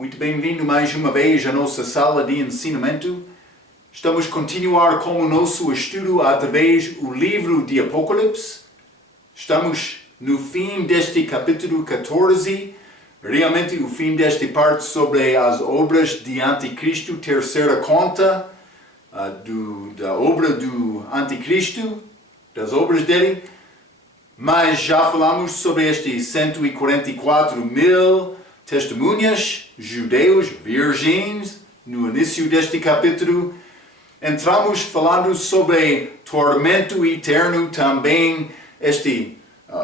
Muito bem-vindo mais uma vez à nossa sala de ensinamento. Estamos a continuar com o nosso estudo através do livro de Apocalipse. Estamos no fim deste capítulo 14, realmente o fim desta parte sobre as obras de Anticristo, terceira conta da obra do Anticristo, das obras dele. Mas já falamos sobre estes 144 mil testemunhas, judeus, virgens, no início deste capítulo. Entramos falando sobre tormento eterno também,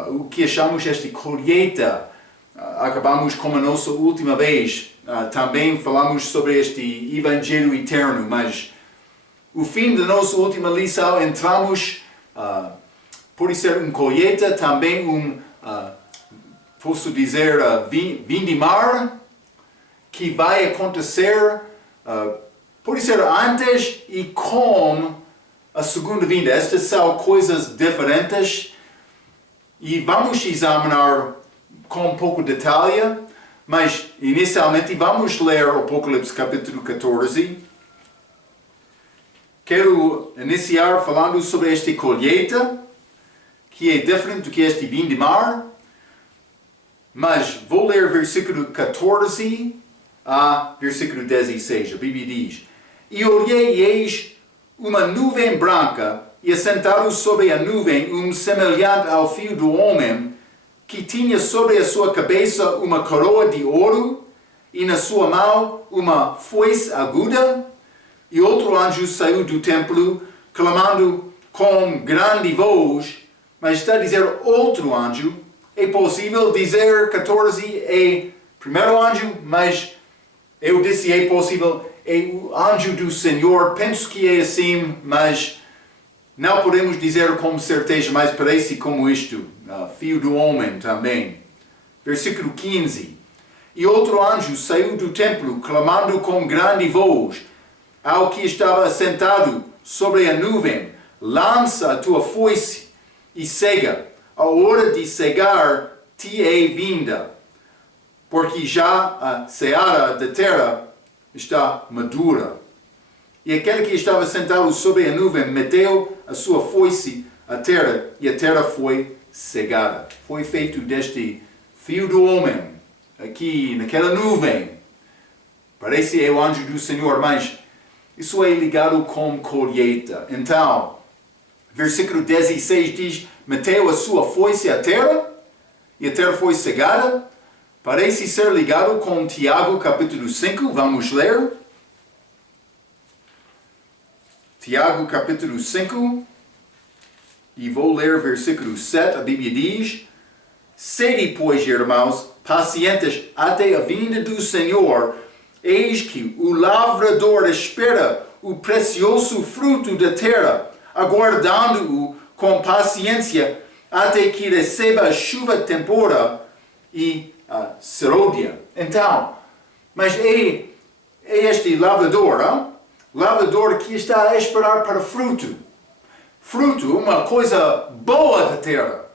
o que achamos esta colheita. Acabamos com a nossa última vez. Também falamos sobre este evangelho eterno, mas o fim da nossa última lição entramos, por ser colheita, também posso dizer, vindimar, que vai acontecer, pode ser antes e com a segunda vinda. Estas são coisas diferentes e vamos examinar com um pouco de detalhe, mas inicialmente vamos ler o Apocalipse capítulo 14. Quero iniciar falando sobre esta colheita, que é diferente do que este vindimar, mas vou ler versículo 14 a versículo 16. A Bíblia diz: E olhei e eis uma nuvem branca, e assentado sobre a nuvem semelhante ao filho do homem, que tinha sobre a sua cabeça uma coroa de ouro, e na sua mão uma foice aguda. E outro anjo saiu do templo, clamando com grande voz. Mas está a dizer outro anjo. É possível dizer 14 é primeiro anjo, mas eu disse é possível é o anjo do Senhor. Penso que é assim, mas não podemos dizer com certeza, mas parece como isto. Filho do homem também. Versículo 15. E outro anjo saiu do templo, clamando com grande voz ao que estava assentado sobre a nuvem: lança a tua foice e cega. A hora de cegar te é vinda, porque já a seara da terra está madura. E aquele que estava sentado sobre a nuvem meteu a sua foice à terra, e a terra foi cegada. Foi feito deste filho do homem, aqui naquela nuvem. Parece é o anjo do Senhor, mas isso é ligado com colheita. Então, versículo 16 diz: meteu a sua foice à terra, e a terra foi cegada. Parece ser ligado com Tiago capítulo 5. Vamos ler. Tiago capítulo 5. E vou ler versículo 7. A Bíblia diz: sede, pois, irmãos, pacientes até a vinda do Senhor. Eis que o lavrador espera o precioso fruto da terra, aguardando-o com paciência até que receba a chuva temporária e a serôdia. Então, mas é este lavrador, lavrador que está a esperar para fruto. Fruto, uma coisa boa da terra,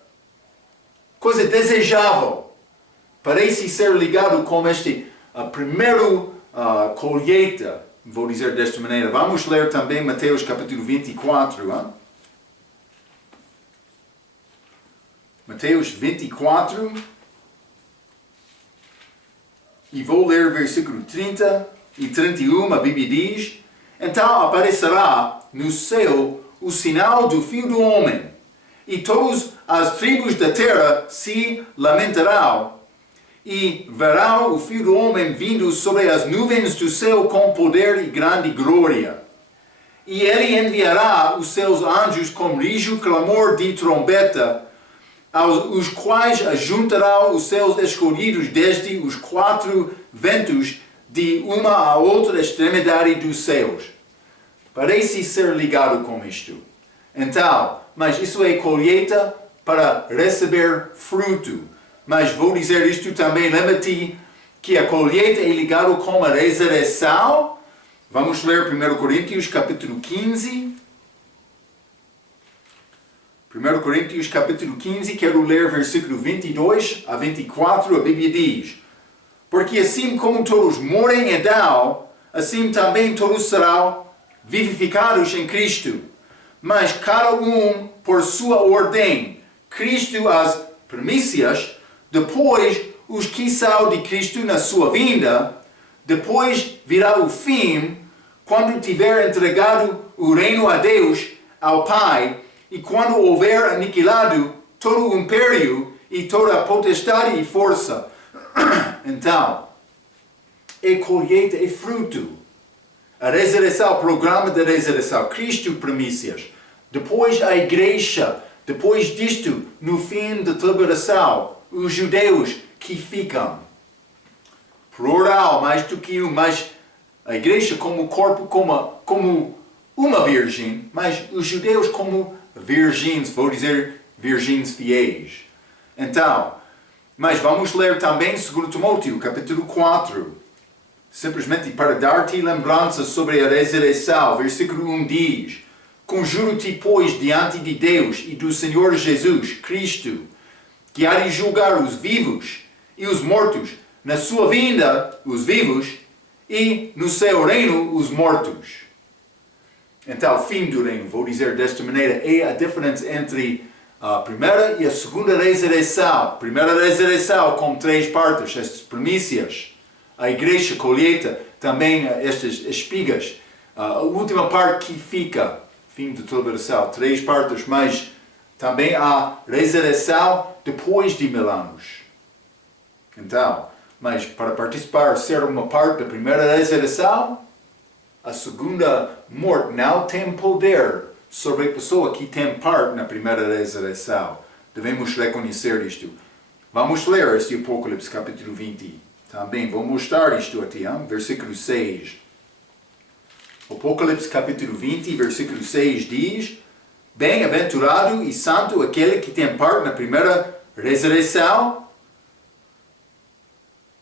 coisa desejável. Parece ser ligado com este primeiro colheita, vou dizer desta maneira. Vamos ler também Mateus capítulo 24. Mateus 24, e vou ler versículo 30 e 31, a Bíblia diz: então aparecerá no céu o sinal do Filho do Homem, e todas as tribos da terra se lamentarão, e verão o Filho do Homem vindo sobre as nuvens do céu com poder e grande glória. E ele enviará os seus anjos com rijo clamor de trombeta, os quais ajuntarão os seus escolhidos desde os quatro ventos, de uma a outra extremidade dos céus. Parece ser ligado com isto. Então, mas isso é colheita para receber fruto. Mas vou dizer isto também, lembra-te que a colheita é ligada com a ressurreição. Vamos ler 1 Coríntios capítulo 15. 1 Coríntios capítulo 15, quero ler versículo 22 a 24, a Bíblia diz: Porque assim como todos morrem em Adão, assim também todos serão vivificados em Cristo. Mas cada um por sua ordem. Cristo as primícias, depois os que são de Cristo na sua vinda, depois virá o fim, quando tiver entregado o reino a Deus, ao Pai, e quando houver aniquilado todo o império e toda a potestade e força. Então, é colheita, é fruto. A ressurreição, o programa da ressurreição, Cristo primícias. Depois a igreja, depois disto, no fim da tribulação, os judeus que ficam. Plural, mais do que um, mas a igreja como corpo, como uma virgem, mas os judeus como virgens, vou dizer virgens fiéis. Então, mas vamos ler também 2 Timóteo, capítulo 4. Simplesmente para dar-te lembrança sobre a ressurreição. Versículo 1 diz: Conjuro-te, pois, diante de Deus e do Senhor Jesus Cristo, que há de julgar os vivos e os mortos, na sua vinda, os vivos, e no seu reino, os mortos. Então, fim do reino, vou dizer desta maneira, é a diferença entre a primeira e a segunda ressurreição. Primeira ressurreição com 3 partes, estas primícias, a igreja, colheita, também estas espigas. A última parte que fica, fim da tribulação, 3 partes, mas também a ressurreição depois de 1000 anos. Então, mas para participar, ser uma parte da primeira ressurreição, a segunda morte não tem poder sobre a pessoa que tem parte na primeira ressurreição. Devemos reconhecer isto. Vamos ler este Apocalipse capítulo 20. Também vou mostrar isto aqui, versículo 6. Apocalipse capítulo 20, versículo 6 diz: Bem-aventurado e santo aquele que tem parte na primeira ressurreição.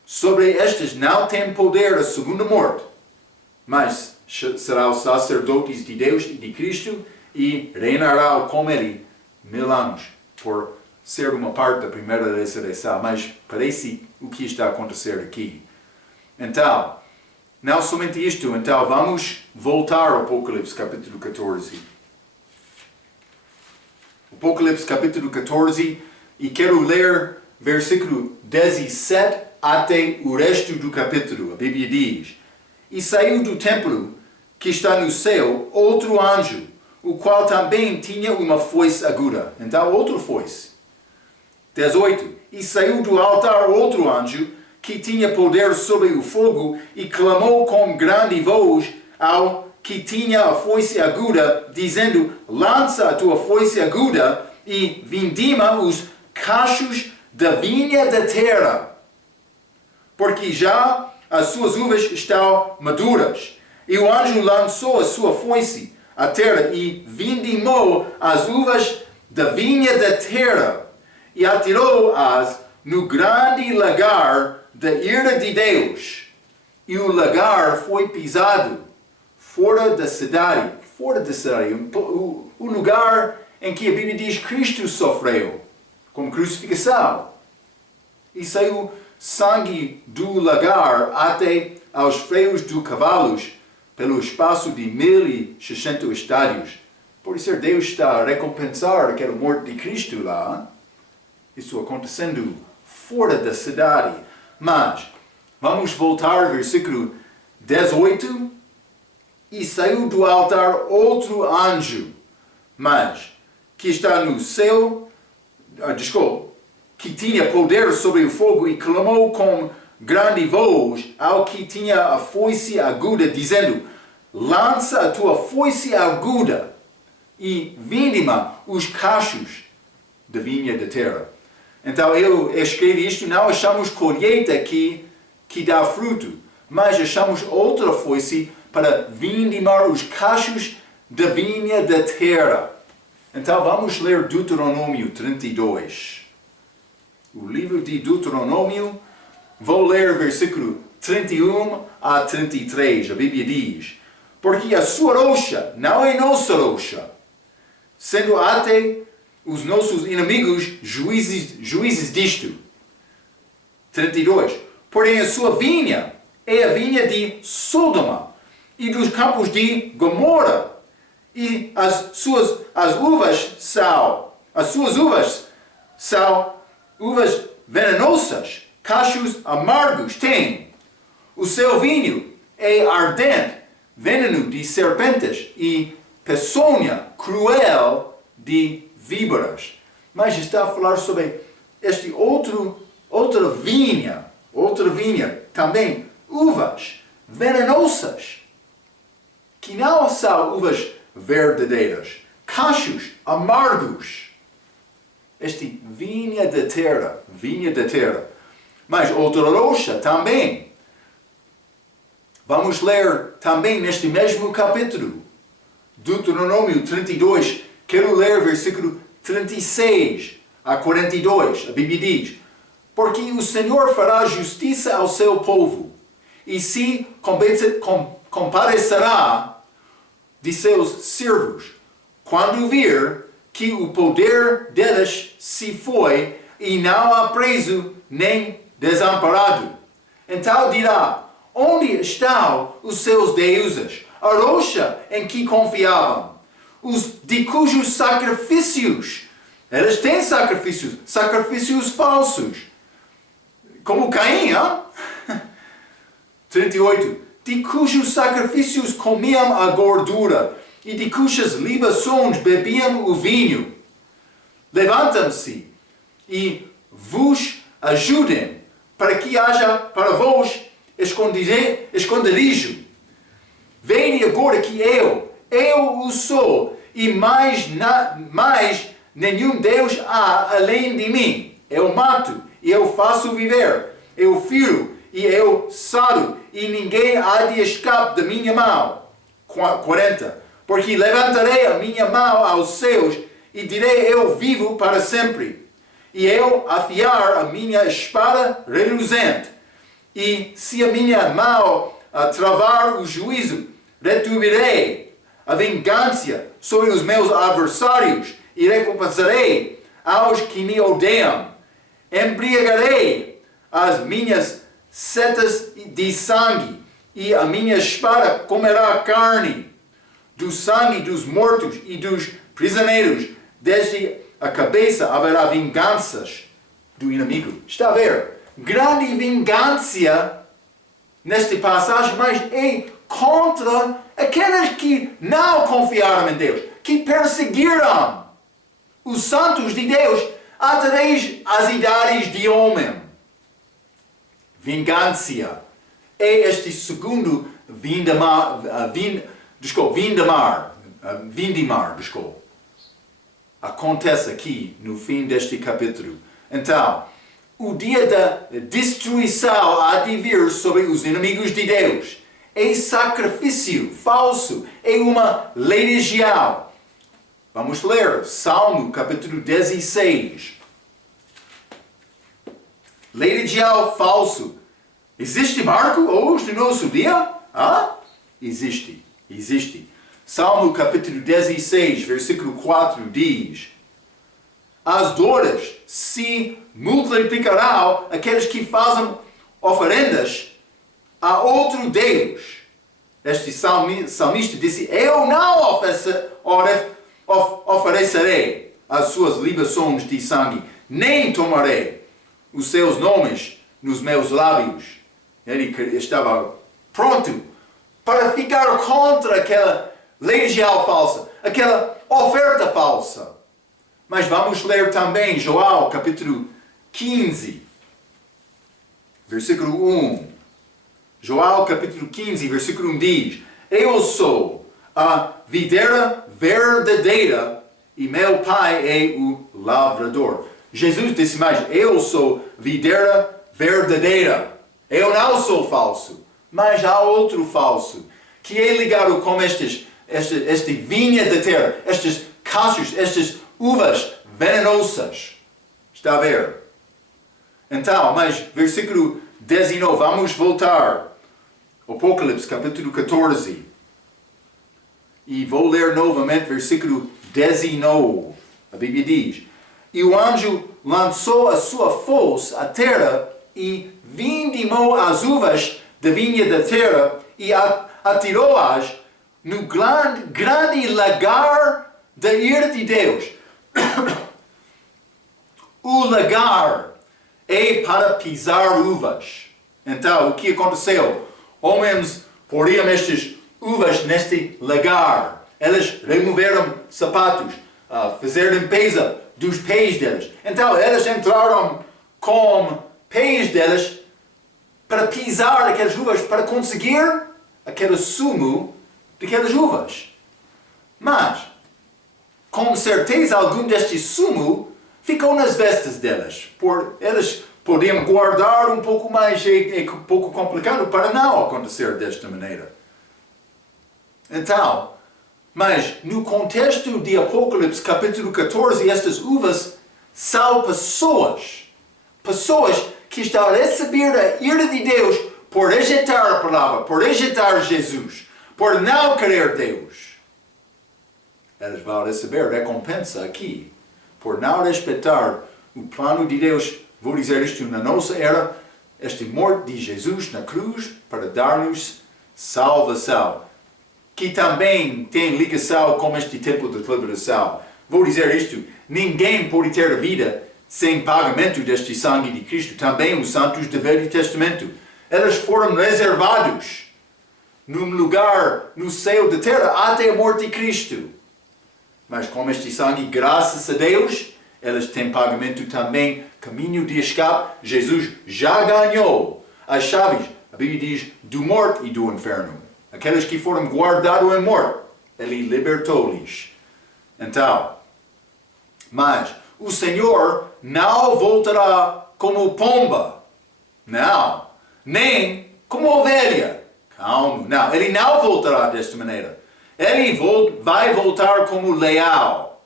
Sobre estas não tem poder a segunda morte, mas serão sacerdotes de Deus e de Cristo e reinarão com ele 1000 anos, por ser uma parte da primeira ressurreição. Mas parece o que está a acontecer aqui. Então, não somente isto, então vamos voltar ao Apocalipse capítulo 14. Apocalipse capítulo 14, e quero ler versículo 17 até o resto do capítulo. A Bíblia diz: E saiu do templo que está no céu outro anjo, o qual também tinha uma foice aguda. Então, outro foice. 18. E saiu do altar outro anjo, que tinha poder sobre o fogo, e clamou com grande voz ao que tinha a foice aguda, dizendo: Lança a tua foice aguda e vindima os cachos da vinha da terra, porque já as suas uvas estão maduras. E o anjo lançou a sua foice à terra e vindimou as uvas da vinha da terra e atirou-as no grande lagar da ira de Deus. E o lagar foi pisado fora da cidade, o lugar em que a Bíblia diz Cristo sofreu, com crucificação. E saiu sangue do lagar até aos freios dos cavalos, pelo espaço de 1060 estádios. Por isso Deus está a recompensar aquela morte de Cristo lá. Isso acontecendo fora da cidade. Mas, vamos voltar ao versículo 18. E saiu do altar outro anjo, mas que está no céu, que tinha poder sobre o fogo, e clamou com grande voz ao que tinha a foice aguda, dizendo: Lança a tua foice aguda e vindima os cachos da vinha da terra. Então eu escrevi isto, não achamos colheita que dá fruto, mas achamos outra foice para vindimar os cachos da vinha da terra. Então vamos ler Deuteronômio 32. O livro de Deuteronômio, vou ler versículo 31 a 33. A Bíblia diz: Porque a sua rocha não é nossa rocha, sendo até os nossos inimigos juízes disto. 32. porém a sua vinha é a vinha de Sodoma e dos campos de Gomorra. E as suas uvas são uvas venenosas, cachos amargos tem. O seu vinho é ardente, veneno de serpentes e peçonha cruel de víboras. Mas está a falar sobre outra vinha, também uvas venenosas, que não são uvas verdadeiras, cachos amargos. Vinha da terra. Mas outra rocha também. Vamos ler também neste mesmo capítulo, Deuteronômio 32, quero ler versículo 36 a 42, a Bíblia diz: porque o Senhor fará justiça ao seu povo, e se compadecerá de seus servos, quando vir que o poder deles se foi, e não há preso nem desamparado. Então dirá: onde estão os seus deuses, a rocha em que confiavam, os de cujos sacrifícios, eles têm sacrifícios falsos, como Caim, 38, de cujos sacrifícios comiam a gordura, e de cujas libações bebiam o vinho. Levantem-se e vos ajudem, para que haja para vós esconderijo. Vede agora que eu o sou, e mais nenhum Deus há além de mim. Eu mato, e eu faço viver. Eu firo, e eu saro, e ninguém há de escapar da minha mão. 40. Porque levantarei a minha mão aos céus, e direi: eu vivo para sempre. E eu afiar a minha espada reluzente. E se a minha mão travar o juízo, retribuirei a vingança sobre os meus adversários, e recompensarei aos que me odeiam. Embriagarei as minhas setas de sangue, e a minha espada comerá carne. Do sangue dos mortos e dos prisioneiros, desde a cabeça haverá vinganças do inimigo. Está a ver? Grande vingança nesta passagem, mas é contra aqueles que não confiaram em Deus, que perseguiram os santos de Deus até as idades de homem. Vingança é este segundo vindimar. Acontece aqui no fim deste capítulo. Então, o dia da destruição há de vir sobre os inimigos de Deus. É sacrifício falso, é uma legião. Vamos ler Salmo capítulo 16. Legião falso. Existe marco hoje no nosso dia? Existe. Salmo capítulo 16, versículo 4 diz: as dores se multiplicarão aqueles que fazem oferendas a outro Deus. Este salmista disse: eu não oferecerei as suas libações de sangue, nem tomarei os seus nomes nos meus lábios. Ele estava pronto para ficar contra aquela legião falsa, aquela oferta falsa. Mas vamos ler também João capítulo 15, versículo 1. João capítulo 15, versículo 1 diz: eu sou a videira verdadeira e meu pai é o lavrador. Jesus disse mais: eu sou videira verdadeira. Eu não sou falso, mas há outro falso, que é ligado com este vinha da terra, estes cachos, estas uvas venenosas. Está a ver? Então, mas versículo 19, vamos voltar. Apocalipse, capítulo 14. E vou ler novamente versículo 19. A Bíblia diz: e o anjo lançou a sua foice à terra, e vindimou as uvas da vinha da terra e atirou-as no grande lagar da ira de Deus. O lagar é para pisar uvas. Então, o que aconteceu? Homens poriam estas uvas neste lagar. Eles removeram sapatos, fizeram limpeza dos pés deles. Então, eles entraram com pés deles para pisar aquelas uvas, para conseguir aquele sumo daquelas uvas. Mas, com certeza, algum deste sumo ficou nas vestes deles. Eles podiam guardar um pouco mais, é um pouco complicado para não acontecer desta maneira. Então, mas no contexto de Apocalipse capítulo 14, estas uvas são pessoas que estão a receber a ira de Deus por rejeitar a palavra, por rejeitar Jesus, por não querer Deus. Eles vão receber recompensa aqui, por não respeitar o plano de Deus. Vou dizer isto na nossa era, esta morte de Jesus na cruz para dar-nos salvação, que também tem ligação com este tempo de liberação. Vou dizer isto, ninguém pode ter a vida sem pagamento deste sangue de Cristo. Também os santos do Velho Testamento, eles foram reservados num lugar no céu da terra até a morte de Cristo. Mas com este sangue, graças a Deus, eles têm pagamento também, caminho de escape. Jesus já ganhou as chaves, a Bíblia diz, do morte e do inferno. Aqueles que foram guardados em morte, Ele libertou-lhes. Então, mas o Senhor não voltará como pomba, não, nem como ovelha. Calma, não, Ele não voltará desta maneira. Ele vai voltar como leal.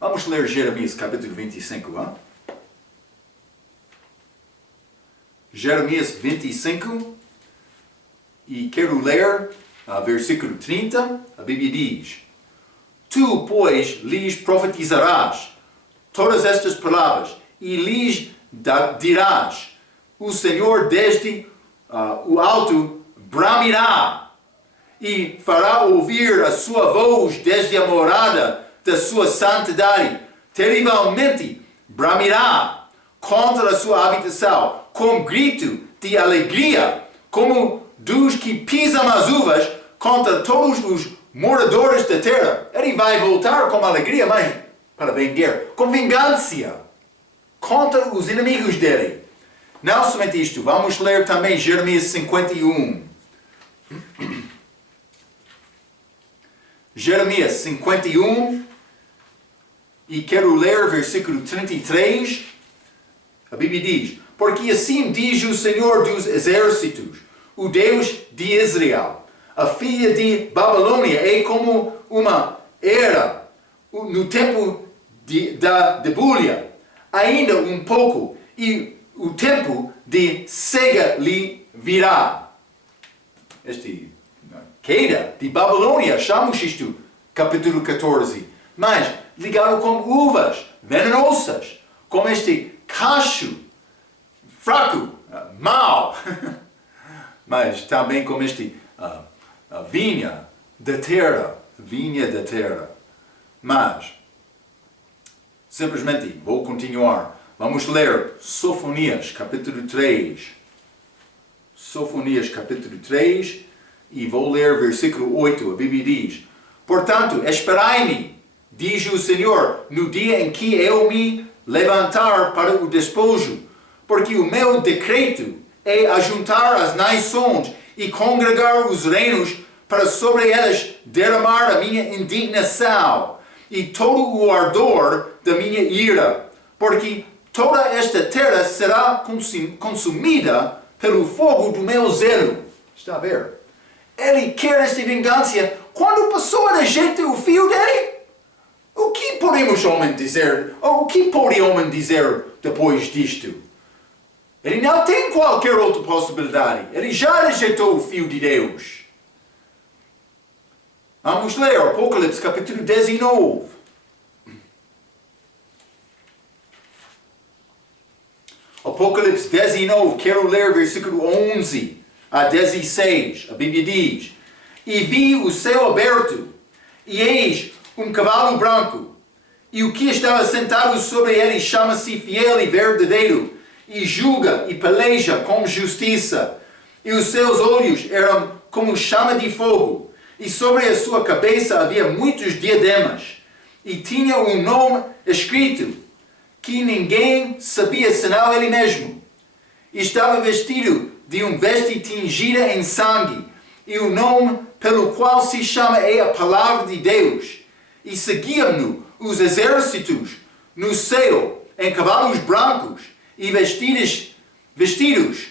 Vamos ler Jeremias capítulo 25. Hein? Jeremias 25. E quero ler versículo 30. A Bíblia diz: Tu, pois, lhes profetizarás todas estas palavras e lhes dirás: O Senhor desde o alto bramirá e fará ouvir a sua voz desde a morada da sua santidade. Terrivelmente bramirá contra a sua habitação, com grito de alegria, como dos que pisam as uvas contra todos os moradores da terra. Ele vai voltar com alegria, mas para vingar, com vingança contra os inimigos dele. Não somente isto, vamos ler também Jeremias 51. Jeremias 51, e quero ler versículo 33. A Bíblia diz: Porque assim diz o Senhor dos Exércitos, o Deus de Israel: a filha de Babilônia é como uma era no tempo de Búlia, ainda um pouco, e o tempo de cega lhe virá. Queda de Babilônia, chamamos isto, capítulo 14. Mas ligado com uvas venenosas, com este cacho fraco, mau. Mas também com este vinha da terra. Mas, simplesmente, vou continuar. Vamos ler Sofonias, capítulo 3. Sofonias, capítulo 3. E vou ler versículo 8, a Bíblia diz: Portanto, esperai-me, diz o Senhor, no dia em que eu me levantar para o despojo, porque o meu decreto é ajuntar as nações e congregar os reinos para sobre elas derramar a minha indignação e todo o ardor da minha ira, porque toda esta terra será consumida pelo fogo do meu zelo. Está a ver? Ele quer esta vingança. Quando a pessoa rejeita o filho dele, o que podemos homem dizer? Ou o que pode homem dizer depois disto? Ele não tem qualquer outra possibilidade. Ele já rejeitou o filho de Deus. Vamos ler Apocalipse capítulo 19. Apocalipse 19, quero ler versículo 11 a 16. A Bíblia diz: E vi o céu aberto, e eis um cavalo branco, e o que estava sentado sobre ele chama-se Fiel e Verdadeiro, e julga e peleja com justiça. E os seus olhos eram como chama de fogo, e sobre a sua cabeça havia muitos diademas, e tinha um nome escrito, que ninguém sabia senão ele mesmo. E estava vestido de veste tingida em sangue, e o nome pelo qual se chama é a Palavra de Deus. E seguiam-no os exércitos no céu em cavalos brancos, e vestidos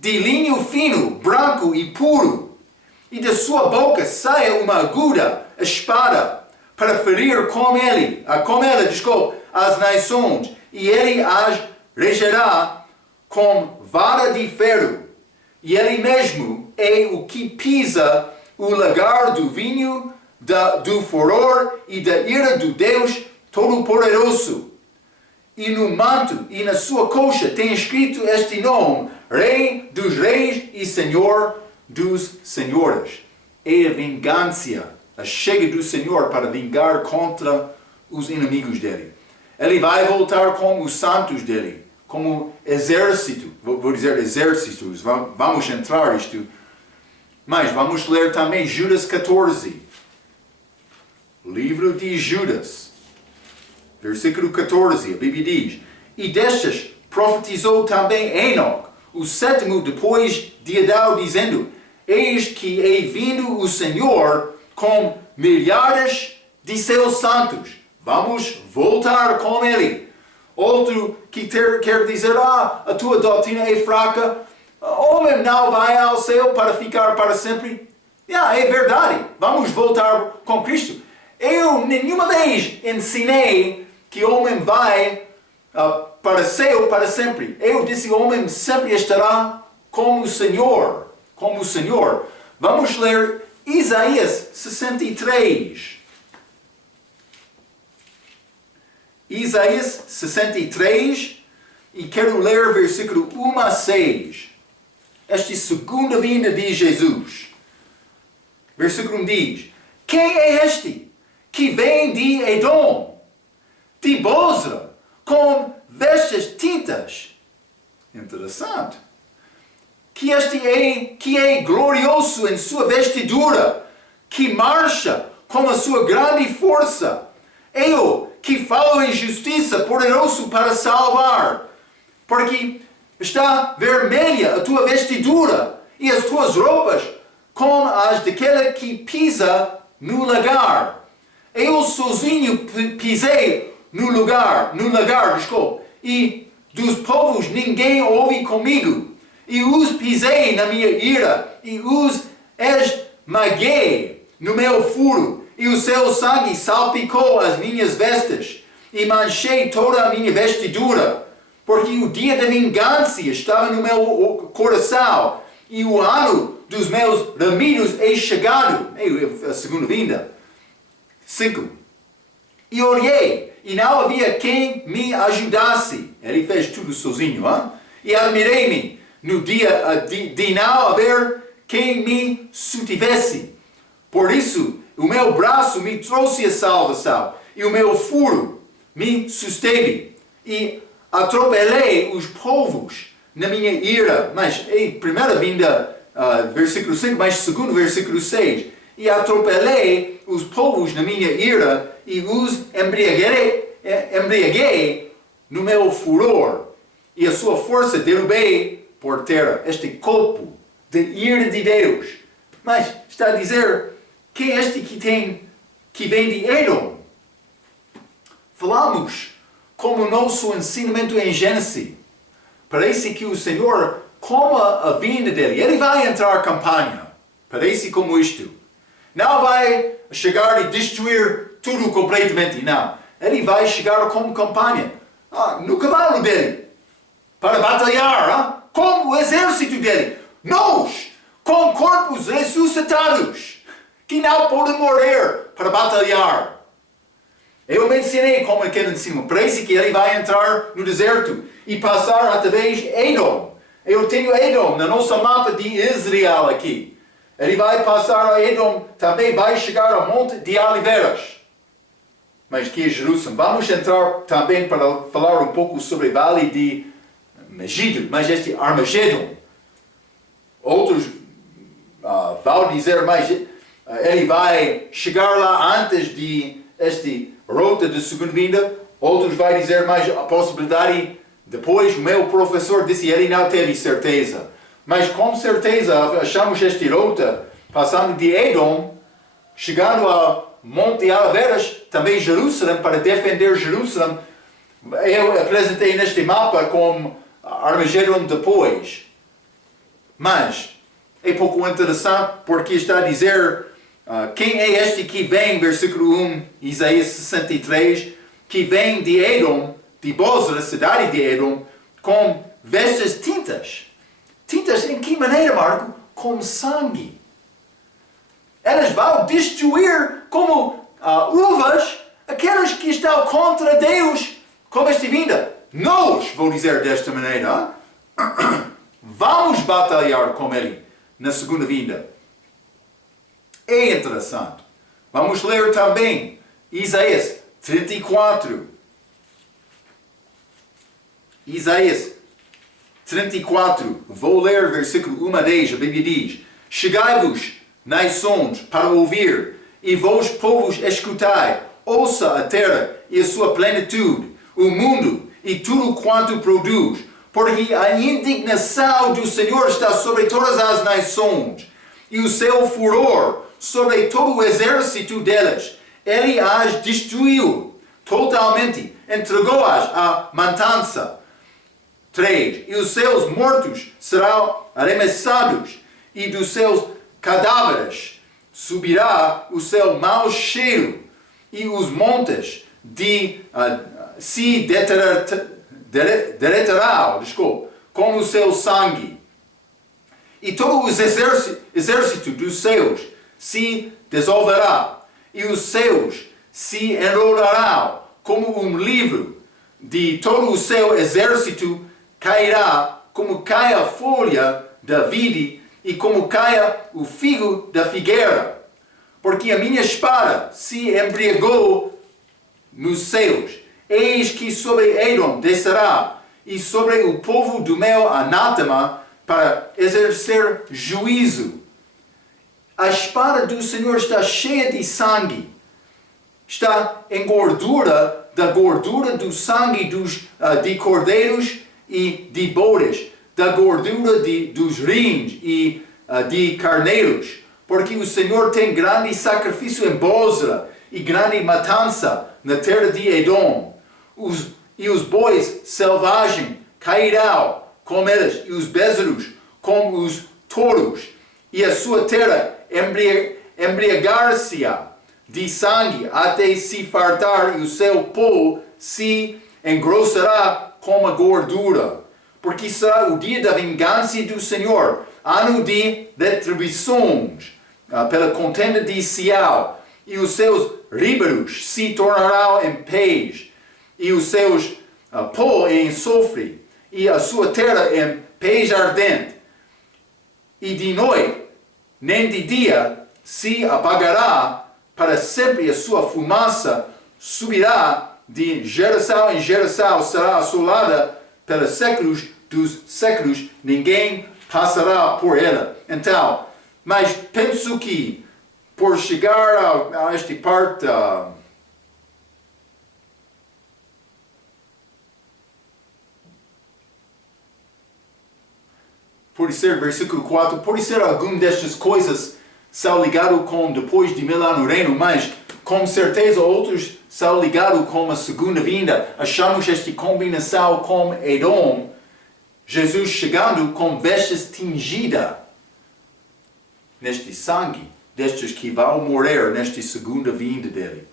de linho fino, branco e puro. E da sua boca saia uma aguda espada, para ferir com ela, as nações, e ele as regerá com vara de ferro. E ele mesmo é o que pisa o lagar do vinho, do furor e da ira do Deus Todo-Poderoso. E no manto e na sua coxa tem escrito este nome: Rei dos Reis e Senhor dos Senhores. É a vingança, a chega do Senhor para vingar contra os inimigos dele. Ele vai voltar com os santos dele, como exército, vou dizer exércitos, vamos entrar isto, mas vamos ler também Judas 14, livro de Judas, versículo 14, a Bíblia diz: E destas profetizou também Enoque, o sétimo depois de Adão, dizendo: Eis que é vindo o Senhor com milhares de seus santos. Vamos voltar com ele. Outro que quer dizer: a tua doutrina é fraca, o homem não vai ao céu para ficar para sempre. É verdade, vamos voltar com Cristo. Eu nenhuma vez ensinei que o homem vai para o céu para sempre. Eu disse que o homem sempre estará com o Senhor. Como o Senhor. Vamos ler Isaías 63. Isaías 63, e quero ler versículo 1 a 6. Esta é a segunda vinda de Jesus. Versículo 1 diz: Quem é este que vem de Edom, de Bozra, com vestes tintas? Interessante. Que é glorioso em sua vestidura, que marcha com a sua grande força. Eu que falo em justiça, poderoso para salvar, porque está vermelha a tua vestidura, e as tuas roupas como as daquele que pisa no lagar. Eu sozinho pisei no lagar, e dos povos ninguém ouve comigo. E os pisei na minha ira, e os esmaguei no meu furo, e o seu sangue salpicou as minhas vestes, e manchei toda a minha vestidura, porque o dia da vingança estava no meu coração, e o ano dos meus remidos é chegado. É a segunda vinda. 5. E olhei, e não havia quem me ajudasse. Ele fez tudo sozinho, hein? E admirei-me no dia de não haver quem me sustivesse. Por isso, o meu braço me trouxe a salvação, e o meu furo me susteve. E atropelei os povos na minha ira. Mas, primeira vinda, versículo 5, mas segundo versículo 6. E atropelei os povos na minha ira, e os embriaguei no meu furor. E a sua força derrubei por terra. Este copo de ira de Deus. Mas está a dizer: quem é este que vem de Edom? Falamos como nosso ensinamento em Gênesis. Parece que o Senhor, como a vinda dele, ele vai entrar em campanha. Parece como isto. Não vai chegar e destruir tudo completamente, não. Ele vai chegar como campanha. No cavalo dele. Para batalhar. Com o exército dele. Nós, com corpos ressuscitados, que não podem morrer para batalhar. Eu mencionei como aquele ensino. Parece que ele vai entrar no deserto e passar através de Edom. Eu tenho Edom no nosso mapa de Israel aqui. Ele vai passar a Edom, também vai chegar ao Monte de Oliveiras. Mas que é Jerusalém. Vamos entrar também para falar um pouco sobre o Vale de Megido, mas este Armagedon. Outros vão dizer, mas ele vai chegar lá antes de esta rota de segunda vinda. Outros vão dizer, mas a possibilidade depois. O meu professor disse que ele não teve certeza. Mas com certeza achamos esta rota passando de Edom, chegando ao Monte de Oliveiras, também Jerusalém, para defender Jerusalém. Eu apresentei neste mapa como Armagedon depois. Mas é pouco interessante porque está a dizer quem é este que vem, versículo 1, Isaías 63, que vem de Edom, de Bozra, cidade de Edom, com vestes tintas. Tintas em que maneira, Marco? Com sangue. Elas vão destruir como uvas aquelas que estão contra Deus, como esta vinda. Nós, vou dizer desta maneira, vamos batalhar com ele na segunda vinda. É interessante. Vamos ler também Isaías 34. Isaías 34. Vou ler versículo 1 a 10. A Bíblia diz: Chegai-vos, nações, para ouvir, e vós, povos, escutai. Ouça a terra e a sua plenitude, o mundo e tudo quanto produz. Porque a indignação do Senhor está sobre todas as nações, e o seu furor sobre todo o exército delas. Ele as destruiu totalmente, entregou-as à matança. 3. E os seus mortos serão arremessados, e dos seus cadáveres subirá o seu mau cheiro, e os montes se derreterão, com o seu sangue. E todo o exército dos céus se dissolverá, e os céus se enrolarão como um livro, de todo o seu exército cairá, como cai a folha da vide, e como cai o figo da figueira. Porque a minha espada se embriagou nos céus. Eis que sobre Edom descerá, e sobre o povo do meu anátema, para exercer juízo. A espada do Senhor está cheia de sangue. Está em gordura, da gordura do sangue de cordeiros e de bodes, da gordura dos rins e de carneiros. Porque o Senhor tem grande sacrifício em Bozra e grande matança na terra de Edom. E os bois selvagens cairão com eles, e os bezerros com os touros. E a sua terra embriagar-se-á de sangue até se fartar, e o seu pó se engrossará como a gordura. Porque será o dia da vingança do Senhor, ano de retribuições, pela contenda de Sião, e os seus ribeirões se tornarão em pés, e os seus pó em enxofre, e a sua terra em pés ardente. E de noite, nem de dia, se apagará para sempre, a sua fumaça subirá de geração em geração, será assolada pelos séculos dos séculos, ninguém passará por ela. Então, mas penso que por chegar a esta parte, pode ser versículo 4, pode ser alguma destas coisas são ligadas com depois de 1000 anos reino, mas com certeza outros são ligados com a segunda vinda. Achamos esta combinação com Edom, Jesus chegando com vestes tingidas neste sangue destes que vão morrer nesta segunda vinda dele.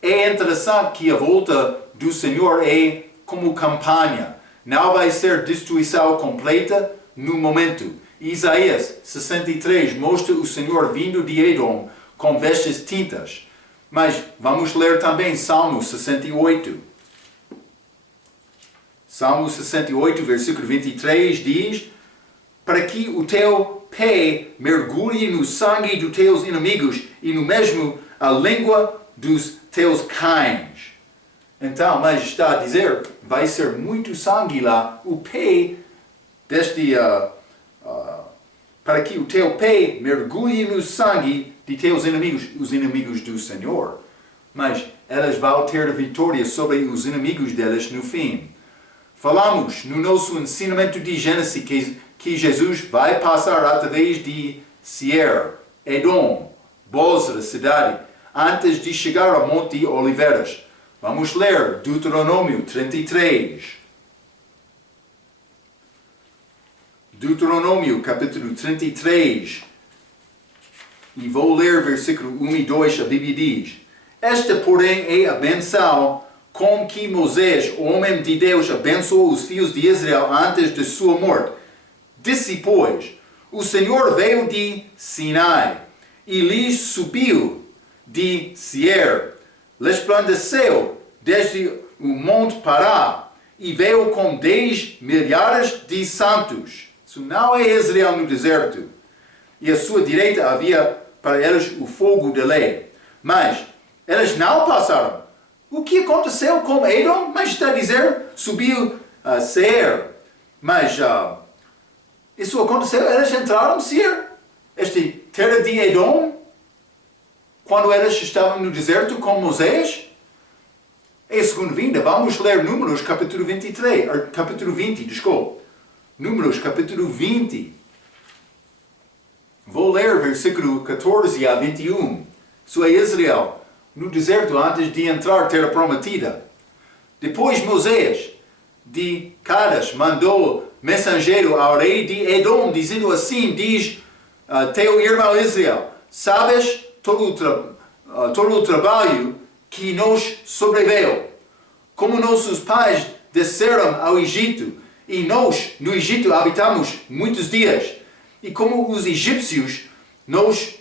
É interessante que a volta do Senhor é como campanha. Não vai ser destruição completa no momento. Isaías 63 mostra o Senhor vindo de Edom com vestes tintas. Mas vamos ler também Salmo 68. Salmo 68, versículo 23 diz: para que o teu pé mergulhe no sangue dos teus inimigos e no mesmo a língua dos teus cães. Então, mas está a dizer, vai ser muito sangue lá, o pé deste, para que o teu pé mergulhe no sangue de teus inimigos, os inimigos do Senhor. Mas elas vão ter vitória sobre os inimigos delas no fim. Falamos no nosso ensinamento de Gênesis que Jesus vai passar através de Seir, Edom, Bozra, cidade, antes de chegar ao Monte Oliveiras. Vamos ler Deuteronômio 33. Deuteronômio, capítulo 33. E vou ler versículo 1 e 2, a Bíblia diz: esta, porém, é a benção com que Moisés, o homem de Deus, abençoou os filhos de Israel antes de sua morte. Disse, pois, o Senhor veio de Sinai e lhes subiu de Seir, resplandeceu desde o monte Pará e veio com 10 milhares de santos. Isso não é Israel no deserto. E à sua direita havia para eles o fogo da lei. Mas eles não passaram. O que aconteceu com Edom? Mas está a dizer, subiu a Seir. Mas isso aconteceu, eles entraram em Seir. Esta terra de Edom, quando eles estavam no deserto com Moisés. É a segunda vinda. Vamos ler Números capítulo 23, capítulo 20, desculpa. Números capítulo 20. Vou ler versículo 14 a 21. Isso é Israel no deserto antes de entrar na terra prometida. Depois Moisés de Cádiz mandou mensageiro ao rei de Edom, dizendo assim, diz teu irmão Israel, sabes todo o trabalho que nos sobreveio, como nossos pais desceram ao Egito, e nós no Egito habitamos muitos dias, e como os egípcios nos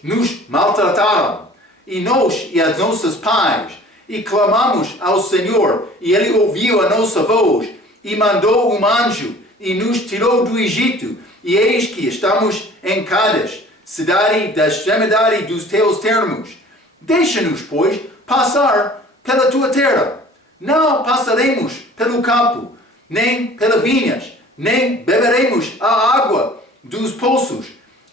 maltrataram, e nós e as nossas pais, e clamamos ao Senhor, e Ele ouviu a nossa voz, e mandou um anjo, e nos tirou do Egito, e eis que estamos em Cádiz, cidade da extremidade dos teus termos. Deixa-nos, pois, passar pela tua terra. Não passaremos pelo campo, nem pelas vinhas, nem beberemos a água dos poços.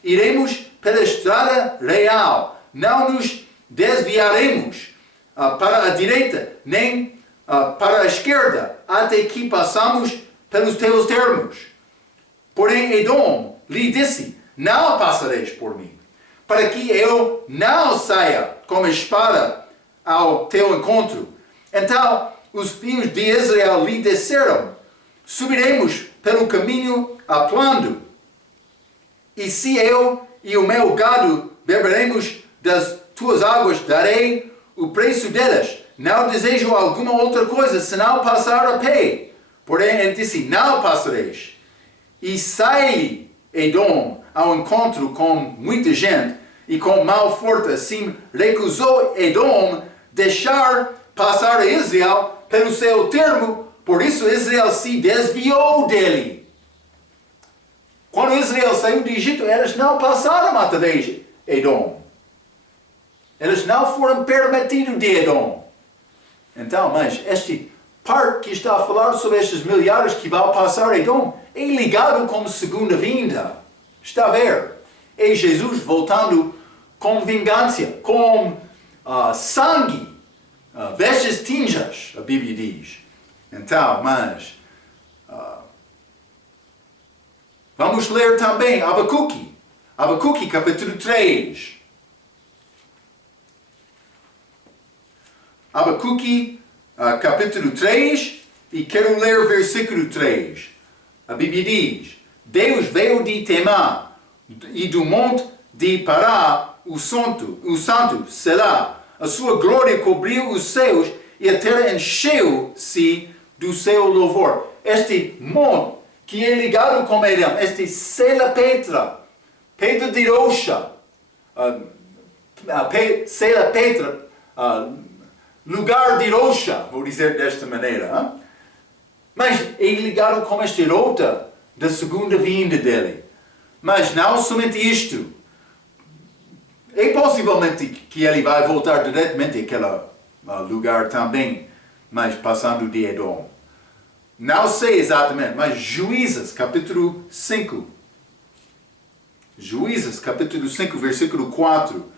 Iremos pela estrada real, não nos desviaremos para a direita, nem para a esquerda, até que passamos pelos teus termos. Porém Edom lhe disse, não passareis por mim, para que eu não saia com a espada ao teu encontro. Então os filhos de Israel lhe disseram, subiremos pelo caminho aplano, e se eu e o meu gado beberemos das tuas águas, darei o preço delas. Não desejo alguma outra coisa, senão passar a pé. Porém ele disse, não passareis. E sai Edom ao encontro com muita gente, e com mão forte assim recusou Edom deixar passar a Israel pelo seu termo, por isso Israel se desviou dele. Quando Israel saiu do Egito, eles não passaram através de Edom. Eles não foram permitidos de Edom. Então, mas este parte que está a falar sobre estes milhares que vão passar Edom é ligado com a segunda vinda. Está a ver? É Jesus voltando com vingança, com sangue, vestes tinjas, a Bíblia diz. Então, mas vamos ler também Abacuque. Abacuque, capítulo 3. Abacuque, capítulo 3, e quero ler versículo 3. A Bíblia diz, Deus veio de Temá, e do monte de Pará, o santo, Selá. A sua glória cobriu os céus, e a terra encheu-se do seu louvor. Este monte que é ligado com Edom, este Sela Petra, pedra de rocha, Sela Petra, lugar de rocha, vou dizer desta maneira. Hein? Mas é ligado com esta rota da segunda vinda dele. Mas não somente isto. É possivelmente que ele vai voltar diretamente àquele lugar também, mas passando de Edom. Não sei exatamente, mas Juízes, capítulo 5. Juízes, capítulo 5, versículo 4.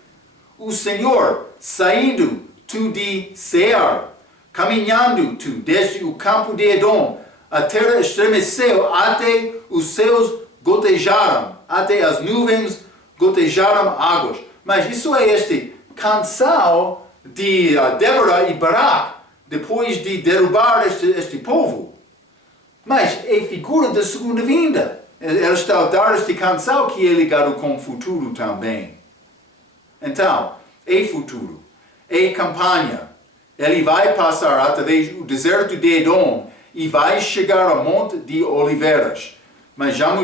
O Senhor, saindo tu de Seir, caminhando tu desde o campo de Edom, a terra estremeceu até os céus gotejaram, até as nuvens gotejaram águas. Mas isso é este canção de Débora e Barak, depois de derrubar este povo. Mas é figura da segunda vinda. Ela está a dar este canção que é ligado com o futuro também. Então, é futuro, é campanha. Ele vai passar através do deserto de Edom e vai chegar ao Monte de Oliveiras. Mas já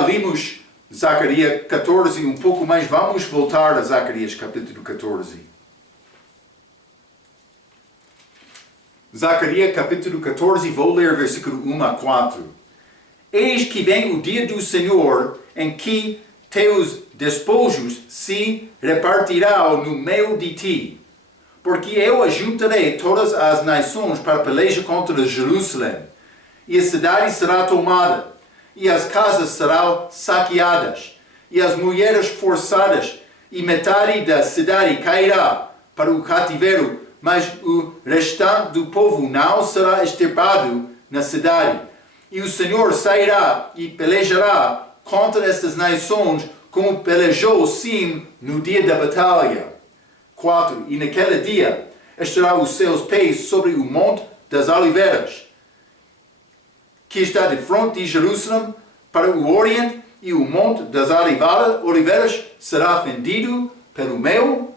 limos Zacarias 14 um pouco mais. Vamos voltar a Zacarias capítulo 14. Zacarias capítulo 14, vou ler versículo 1 a 4. Eis que vem o dia do Senhor, em que teus despojos se repartirão no meio de ti. Porque eu ajuntarei todas as nações para peleja contra Jerusalém. E a cidade será tomada, e as casas serão saqueadas, e as mulheres forçadas, e metade da cidade cairá para o cativeiro, mas o restante do povo não será extirpado na cidade. E o Senhor sairá e pelejará contra estas nações, como pelejou sim no dia da batalha. 4. E naquele dia estará os seus pés sobre o monte das oliveiras, que está de frente de Jerusalém para o oriente, e o monte das oliveiras será fendido pelo meio,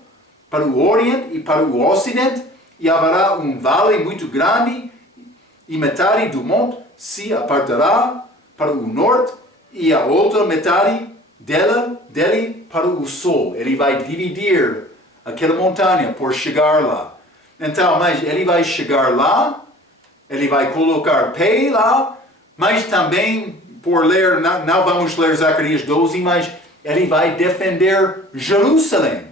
para o oriente e para o ocidente, e haverá um vale muito grande, e metade do monte se apartará para o norte, e a outra metade dele para o sul. Ele vai dividir aquela montanha por chegar lá. Então, mas ele vai chegar lá, ele vai colocar pé lá, mas também, por ler, não vamos ler Zacarias 12, mas ele vai defender Jerusalém.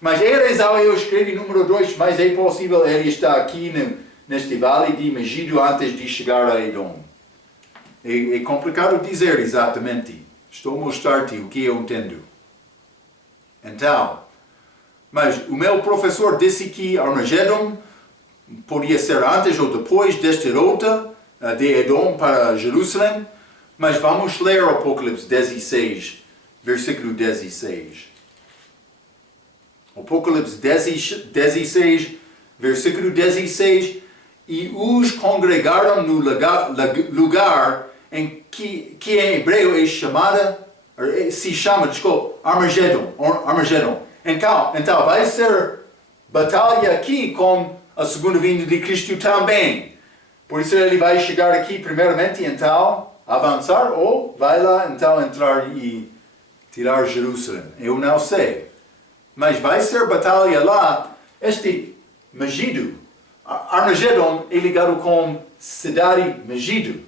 Mas eu escrevi número 2, mas é possível ele está aqui neste vale de Megido antes de chegar a Edom. É complicado dizer exatamente. Estou a mostrar-te o que eu entendo. Então, mas o meu professor disse que Armagedon podia ser antes ou depois desta rota de Edom para Jerusalém, mas vamos ler Apocalipse 16, versículo 16. Apocalipse 16, versículo 16. E os congregaram no lugar em que em hebreu se chama Armagedon. Então vai ser batalha aqui com a segunda vinda de Cristo também. Por isso ele vai chegar aqui primeiramente, então avançar, ou vai lá então entrar e tirar Jerusalém. Eu não sei. Mas vai ser batalha lá. Este Megido, Armagedon é ligado com cidade Megido,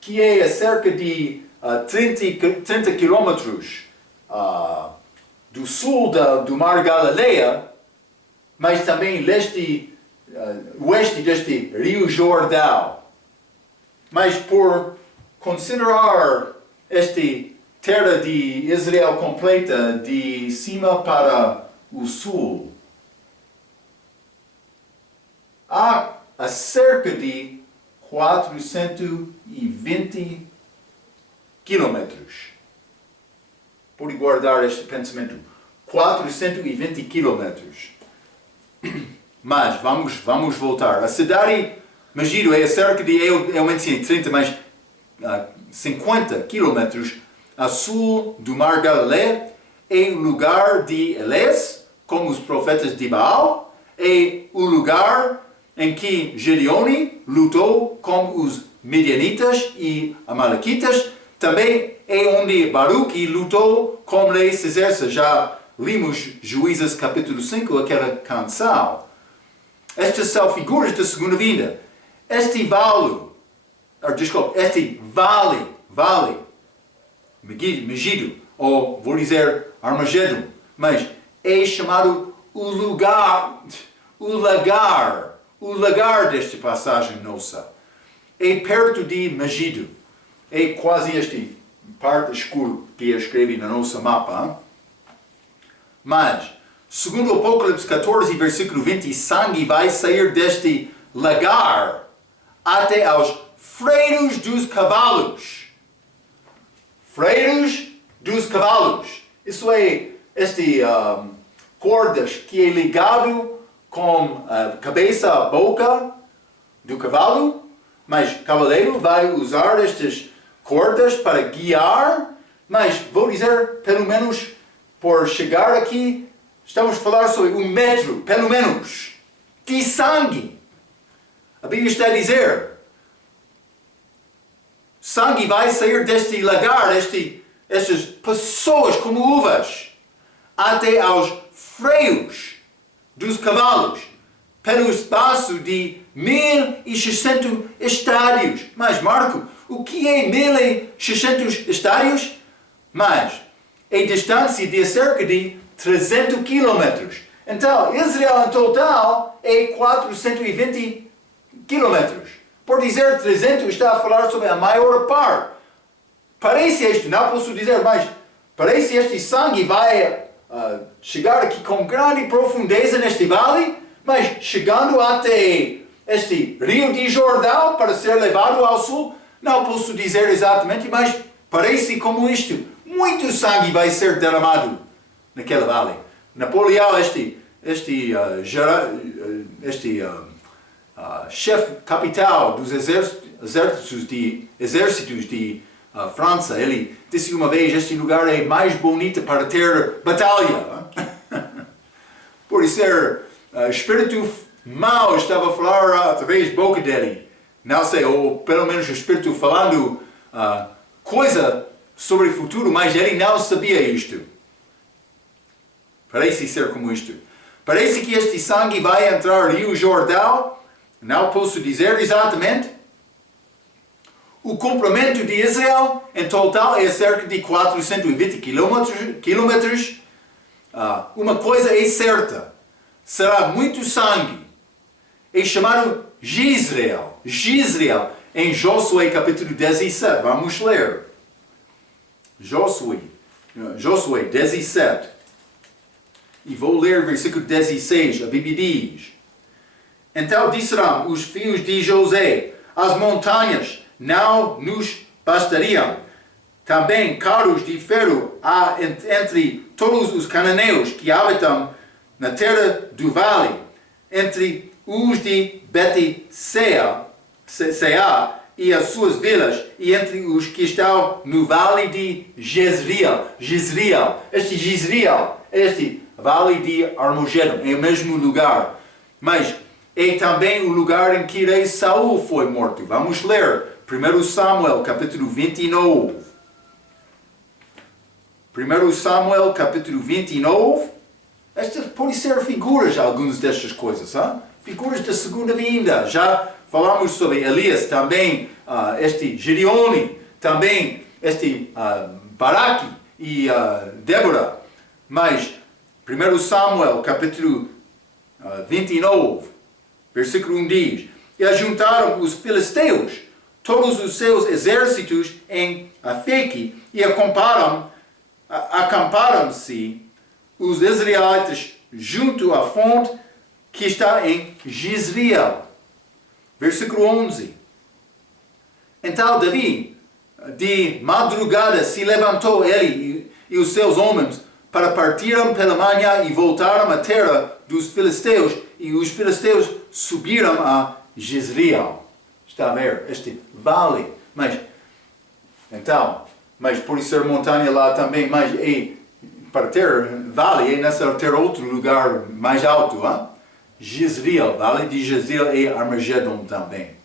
que é a cerca de 30 quilômetros do sul do Mar Galileia, mas também oeste deste Rio Jordão. Mas por considerar esta terra de Israel completa de cima para o sul, há cerca de 420 quilômetros. Pode guardar este pensamento. 420 quilômetros. Mas vamos voltar. A cidade Megido é cerca de, eu mencionei 30, mas 50 quilômetros a sul do Mar Galileia. É o lugar de Elias, como os profetas de Baal. É o lugar em que Gedeoni lutou com os Midianitas e Amalequitas. Também é onde Baruque lutou com o rei César, já limos Juízes capítulo 5, aquela canção. Estas são figuras da segunda vinda. Este vale, Megido, ou vou dizer Armagedon, mas é chamado o lagar desta passagem nossa. É perto de Megido. É quase este parte escura que eu escrevi no nosso mapa. Hein? Mas, segundo Apocalipse 14, versículo 20, sangue vai sair deste lagar até aos freios dos cavalos. Freios dos cavalos. Isso é cordas que é ligado com a cabeça, a boca do cavalo, mas o cavaleiro vai usar estas cordas para guiar, mas vou dizer, pelo menos, por chegar aqui, estamos a falar sobre 1 metro, pelo menos, de sangue. A Bíblia está a dizer, sangue vai sair deste lagar, estas pessoas como uvas, até aos freios dos cavalos, pelo espaço de 1.600 estádios. Mas, Marco, o que é 1.600 estádios? Mas, é distância de cerca de 300 quilômetros. Então, Israel em total é 420 quilômetros. Por dizer 300, está a falar sobre a maior parte. Parece não posso dizer, mas parece este sangue vai chegar aqui com grande profundeza neste vale, mas chegando até este rio de Jordão para ser levado ao sul, não posso dizer exatamente, mas parece como isto. Muito sangue vai ser derramado naquele vale. Napoleão, chefe capital dos exércitos de França, ele disse uma vez, este lugar é mais bonito para ter batalha. Por ser espírito mau estava a falar através da boca dele. Não sei, ou pelo menos o espírito falando coisa sobre o futuro, mas ele não sabia isto. Parece ser como isto. Parece que este sangue vai entrar no Rio Jordão. Não posso dizer exatamente. O comprimento de Israel em total é cerca de 420 quilômetros. Uma coisa é certa. Será muito sangue. É chamado Jezreel. Em Josué capítulo 17. Vamos ler. Josué 17. E vou ler versículo 16. A Bíblia diz: Então disseram os filhos de José: as montanhas não nos bastariam. Também carros de ferro há entre todos os cananeus que habitam na terra do vale, entre os de Bet-Seá e as suas vilas, e entre os que estão no vale de Jezreel. Este Jezreel, este vale de Armagedon, é o mesmo lugar. Mas é também o lugar em que rei Saul foi morto. Vamos ler 1 Samuel capítulo 29. 1 Samuel capítulo 29. Estas podem ser figuras, algumas destas coisas. Hein? Figuras da segunda vinda. Já falamos sobre Elias, também este Gideone, também este Baraque e Débora. Mas 1 Samuel capítulo 29, versículo 1 diz: E ajuntaram os filisteus todos os seus exércitos em Afeque e acamparam-se os israelitas junto à fonte que está em Jezreel. Versículo 11. Então Davi, de madrugada, se levantou ele e os seus homens para partirem pela manhã e voltaram à terra dos filisteus, e os filisteus subiram a Jezreel. Está a ver este vale. Mas por ser montanha lá também, mas para ter vale, é necessário ter outro lugar mais alto. Hein? Jezreel, vale de Jezreel e Armagedon também.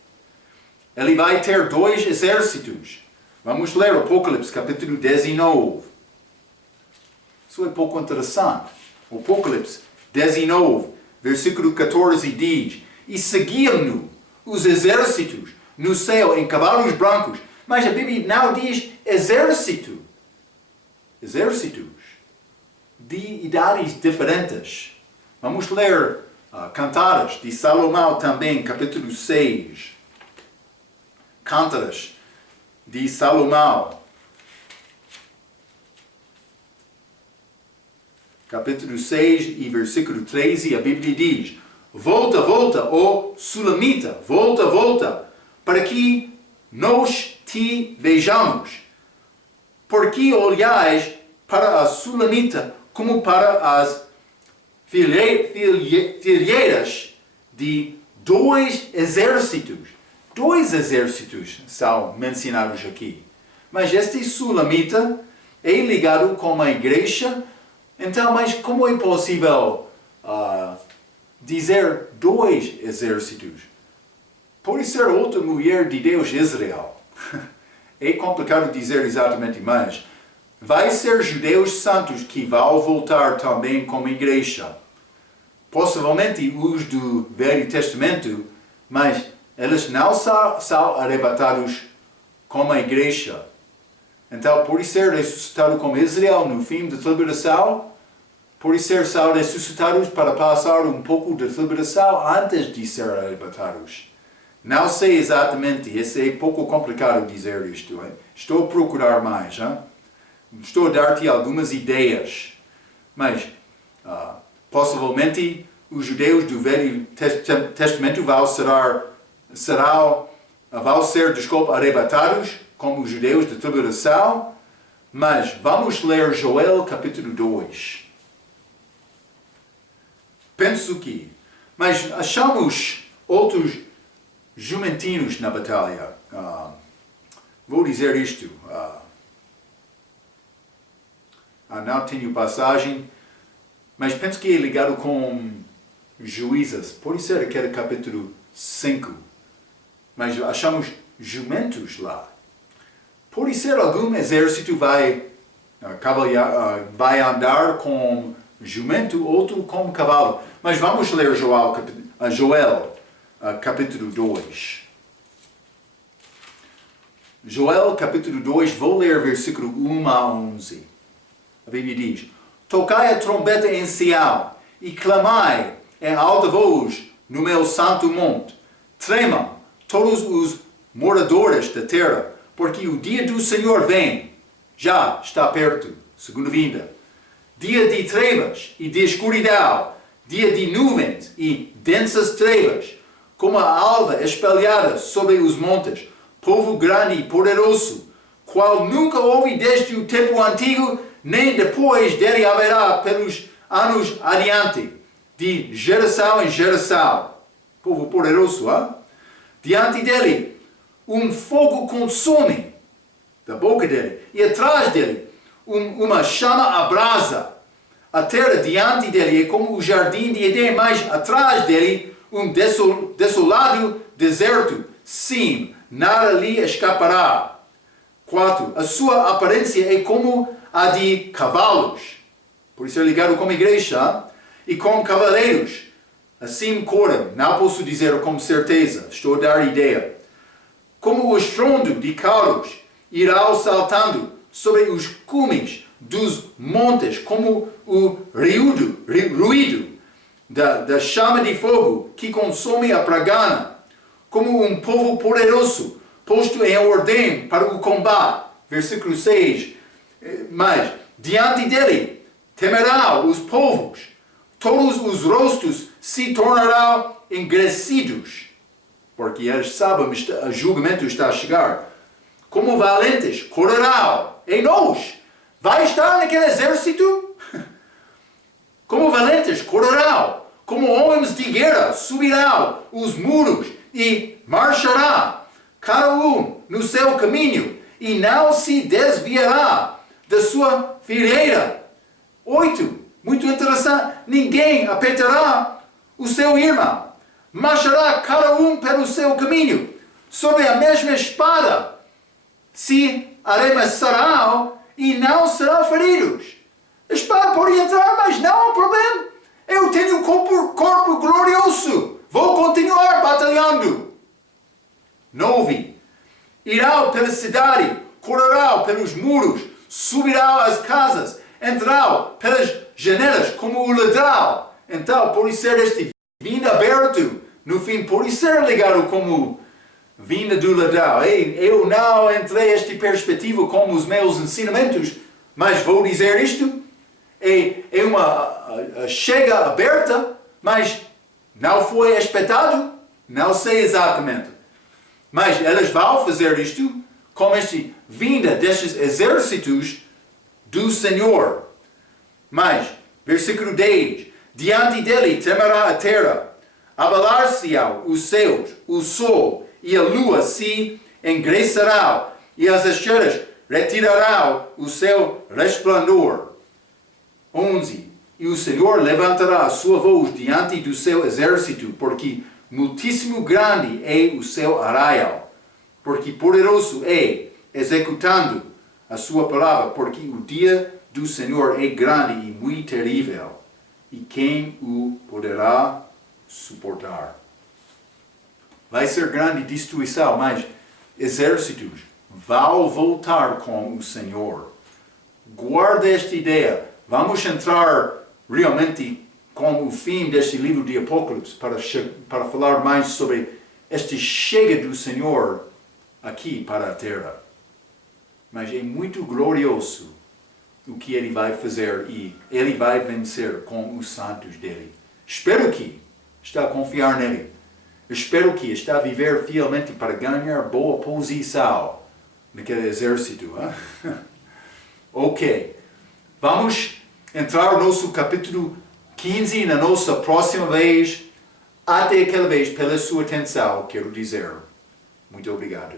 Ele vai ter 2 exércitos. Vamos ler Apocalipse capítulo 19. Isso é pouco interessante. O Apocalipse 19, versículo 14 diz: e seguiam-no os exércitos no céu em cavalos brancos. Mas a Bíblia não diz exército. Exércitos de idades diferentes. Vamos ler Cantares de Salomão também, capítulo 6. Cantares de Salomão, capítulo 6 e versículo 13, a Bíblia diz: volta, volta, ó Sulamita, volta, volta, para que nós te vejamos. Porque olhais para a Sulamita como para as fileiras de dois exércitos. Dois exércitos são mencionados aqui. Mas este Sulamita é ligado com a igreja. Então, mas como é possível dizer dois exércitos? Pode ser outra mulher de Deus Israel. É complicado dizer exatamente, mas vai ser judeus santos que vão voltar também como igreja. Possivelmente os do Velho Testamento, mas eles não são arrebatados como a igreja. Então, por ser ressuscitado como Israel no fim da tribulação, por ser são ressuscitados para passar um pouco da tribulação antes de ser arrebatados. Não sei exatamente, isso é pouco complicado dizer isto. Hein? Estou a procurar mais. Hein? Estou a dar-te algumas ideias. Mas, possivelmente, os judeus do Velho Testamento vão ser arrebatados como os judeus da tribulação. Mas vamos ler Joel capítulo 2. Penso que, mas achamos outros jumentinos na batalha. Vou dizer isto. Não tenho passagem, mas penso que é ligado com Juízes. Pode ser aquele capítulo 5. Mas achamos jumentos lá. Pode ser algum exército vai andar com jumento, outro com cavalo. Mas vamos ler Joel, capítulo 2. Joel, capítulo 2, vou ler versículo 1 a 11. A Bíblia diz: tocai a trombeta em Sião e clamai em alta voz no meu santo monte. Tremam todos os moradores da terra, porque o dia do Senhor vem, já está perto, segunda vinda. Dia de trevas e de escuridão, dia de nuvens e densas trevas, como a alva espalhada sobre os montes, povo grande e poderoso, qual nunca houve desde o tempo antigo, nem depois dele haverá pelos anos adiante, de geração em geração. Povo poderoso, diante dele, um fogo consome da boca dele, e atrás dele, uma chama abrasa. A terra diante dele é como o jardim de Edém, mas atrás dele um desolado deserto. Sim, nada lhe escapará. 4. A sua aparência é como a de cavalos, por isso é ligado com a igreja, e com cavaleiros. Assim correm, não posso dizer com certeza, estou a dar ideia. Como o estrondo de carros irá saltando sobre os cumes dos montes, como o ruído da chama de fogo que consome a pragana, como um povo poderoso posto em ordem para o combate. Versículo 6. Mas diante dele temerão os povos, todos os rostos se tornarão engrecidos, porque eles sabem que o julgamento está a chegar. Como valentes correrão em nós. Vai estar naquele exército? Como valentes correrão, como homens de guerra subirão os muros e marcharão, cada um no seu caminho, e não se desviará da sua fileira. 8. Muito interessante. Ninguém apertará o seu irmão. Marchará cada um pelo seu caminho. Sobre a mesma espada se arremessarão e não serão feridos. A espada pode entrar, mas não há problema. Eu tenho um corpo glorioso. Vou continuar batalhando. 9. Irá pela cidade, correrá pelos muros, subirá às casas, entrará pelas janelas como o ladrão. Então, pode ser este vinda aberto. No fim, pode ser ligado como vinda do ladrão. Eu não entrei esta perspectiva como os meus ensinamentos, mas vou dizer isto. É uma chega aberta, mas não foi espetado. Não sei exatamente. Mas elas vão fazer isto com esta vinda destes exércitos do Senhor. Mas, versículo 10. Diante dele tremerá a terra, abalar-se-ão os céus, o sol e a lua se engreçarão, e as estrelas retirarão o seu resplendor. 11. E o Senhor levantará a sua voz diante do seu exército, porque muitíssimo grande é o seu arraial, porque poderoso é, executando a sua palavra, porque o dia do Senhor é grande e muito terrível, e quem o poderá suportar? Vai ser grande destruição, mas exércitos vão voltar com o Senhor. Guarda esta ideia. Vamos entrar realmente com o fim deste livro de Apocalipse para falar mais sobre este chega do Senhor aqui para a terra. Mas é muito glorioso o que ele vai fazer e ele vai vencer com os santos dele. Espero que está a confiar nele. Espero que está a viver fielmente para ganhar boa posição naquele exército. Ok. Vamos entrar no nosso capítulo 15 na nossa próxima vez. Até aquela vez, pela sua atenção, quero dizer muito obrigado.